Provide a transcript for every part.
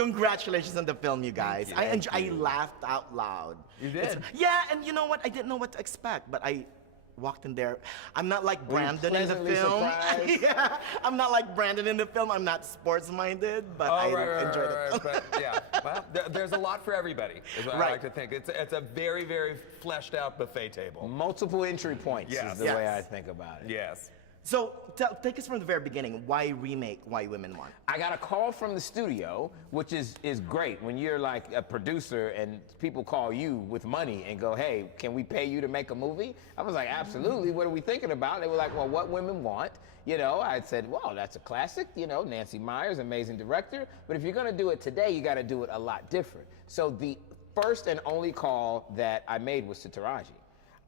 Congratulations on the film, you guys. I laughed out loud. You did? Yeah, and you know what? I didn't know what to expect, but I walked in there. I'm not like Brandon in the pleasantly film. surprised? Yeah, I'm not like Brandon in the film. I'm not sports-minded, but I enjoyed it. But yeah, well, there's a lot for everybody, is what I like to think. It's a very, very fleshed out buffet table. Multiple entry points is the way I think about it. Yes. So take us from the very beginning. Why remake Why Women Want? I got a call from the studio, which is great when you're like a producer and people call you with money and go, hey, can we pay you to make a movie? I was like, absolutely. What are we thinking about? They were like, well, What Women Want. You know, I said, well, that's a classic. You know, Nancy Meyers, amazing director. But if you're going to do it today, you got to do it a lot different. So the first and only call that I made was to Taraji.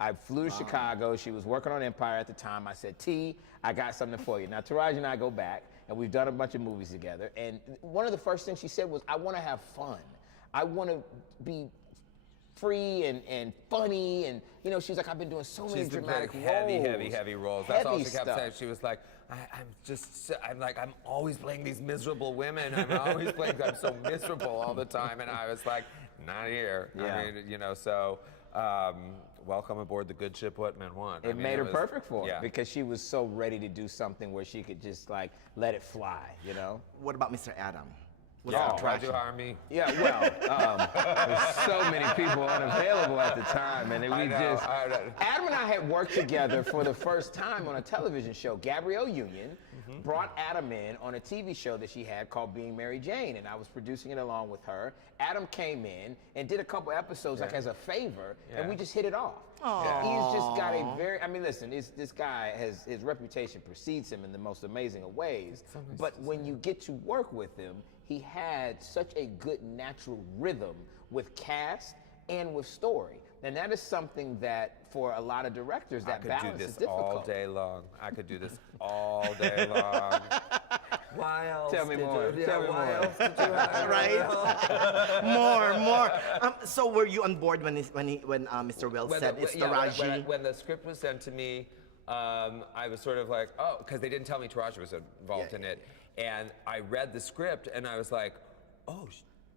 I flew to Chicago. She was working on Empire at the time. I said, T, I got something for you. Now, Taraji and I go back, and we've done a bunch of movies together. And one of the first things she said was, I want to have fun. I want to be free and funny. And, you know, she's like, I've been doing so many dramatic roles. Heavy roles. That's all she kept stuff. saying. She was like, I'm always playing these miserable women. I'm so miserable all the time. And I was like, not here. Yeah. I mean, you know, so... welcome aboard the good ship What Men Want. It made her perfect for it because she was so ready to do something where she could just like let it fly, you know? What about Mr. Adam? Why'd you hire me? Yeah, well, there's so many people unavailable at the time, and Adam and I had worked together for the first time on a television show. Gabrielle Union brought Adam in on a TV show that she had called Being Mary Jane, and I was producing it along with her. Adam came in and did a couple episodes like as a favor, and we just hit it off. He's just got a very, I mean, listen, this guy has, his reputation precedes him in the most amazing of ways, but when you get to work with him, he had such a good natural rhythm with cast and with story. And that is something that, for a lot of directors, that balance is difficult. I could do this all day long. I could do this all day long. Why else? Tell me more. Tell me more. Else did you have? Right? more. So were you on board when Mr. Will said it's Taraji? When the script was sent to me, I was sort of like, oh, because they didn't tell me Taraji was involved in it. And I read the script and I was like, oh,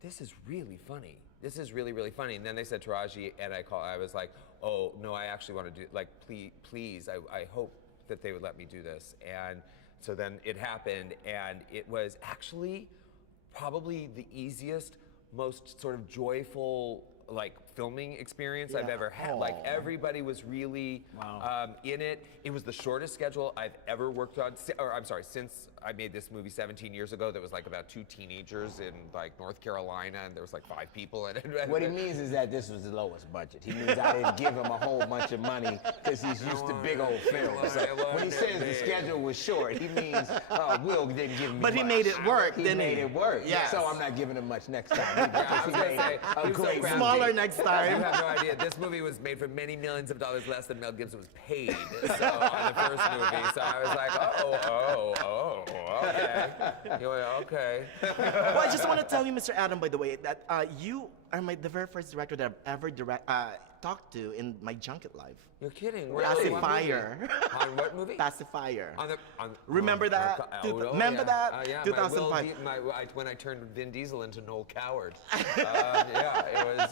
this is really funny. This is really, really funny. And then they said Taraji, and I was like, oh, no, I actually want to do, like, please, I hope that they would let me do this. And so then it happened, and it was actually probably the easiest, most sort of joyful, like, filming experience I've ever had. Like, everybody was really in it. It was the shortest schedule I've ever worked on, since I made this movie 17 years ago that was like about 2 teenagers in like North Carolina, and there was like 5 people in it. What he means is that this was the lowest budget. He means I didn't give him a whole bunch of money because he's used to big old films. So when he says the schedule was short, he means Will didn't give me But much. He made it work, He made it work. Yes. So I'm not giving him much next time. Because he made a great movie. Smaller next time. You have no idea. This movie was made for many millions of dollars less than Mel Gibson was paid so, on the first movie. So I was like, okay. You went, okay. Well, I just want to tell you, Mr. Adam, by the way, that you are the very first director that I've ever talked to in my junket life. You're kidding. Really? Pacifier. On what movie? Pacifier. On Remember that? Remember that? Yeah, 2005. When I turned Vin Diesel into Noel Coward. It was.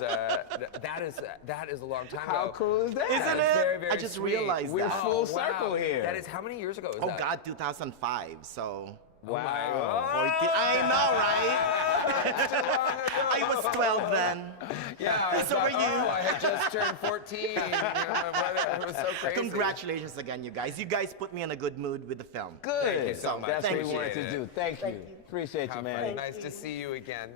That is a long time ago. How cool is that? Isn't It's it? very, very I just sweet. realized We're that. full circle here. That is, how many years ago is Oh that? God, 2005. So. Wow. 14. I know, right? I was 12 then. Yeah. So were you? I had just turned 14. You know, it was so crazy. Congratulations again, you guys. You guys put me in a good mood with the film. Good. Thank you so much. That's what we Appreciate wanted to it. do. Thank you. Appreciate you, man. Nice to see you again.